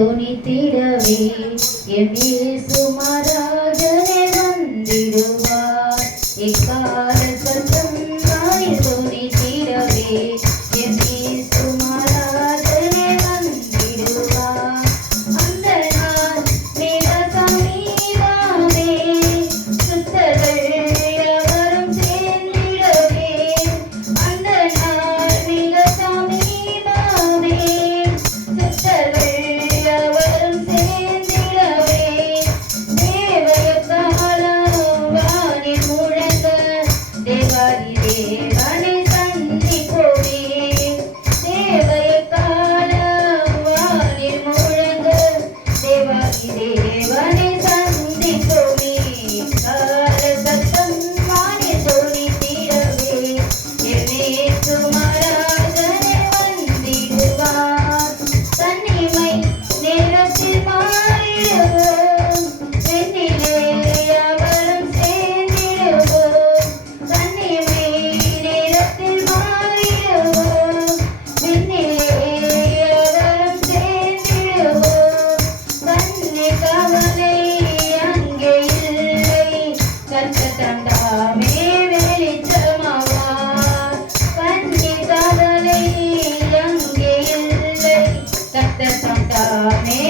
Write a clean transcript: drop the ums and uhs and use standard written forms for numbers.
தொனித்திடவே M இயேசு மகாராஜனே வந்திடுவார். எக்கால சத்தம் வாயில் தொனித்திடவே எம் இயேசு மகாராஜனே வந்திடுவார். அந்த நாள் மிக சமீபமே, சுத்தர்கள் யாவரும் சேர்ந்திடவே. அந்த நாள் மிக சமீபமே, சுத்தர்கள் யாவரும் சேர்ந்திடவே. தேவயக்காலம் வானில் முழங்க, தேவாதி தேவனை சந்திப்போமே. தேவயக்காலம் வானில் முழங்க, தேவாதி தேவனை சந்திப்போமே. கால சத்தம் வானில் தொனித்திடவே எம் இயேசு மகாராஜனே வந்திடுவார். தன்னிமை நேரத்தில் மாறிடுவோம், வெண்ணிலே யாவரும் சேர்ந்திடுவோம். தன்னிமை நேரத்தில் மாறிடுவோம், வெண்ணிலே யாவரும் சேர்ந்திடுவோம். கண்ணே கவலை அங்கே இல்லை, கர்த்தர் தந்தாமே வெளிச்சமாவார். கண்ணே கவலை அங்கே இல்லை, கர்த்தர் தந்தாமே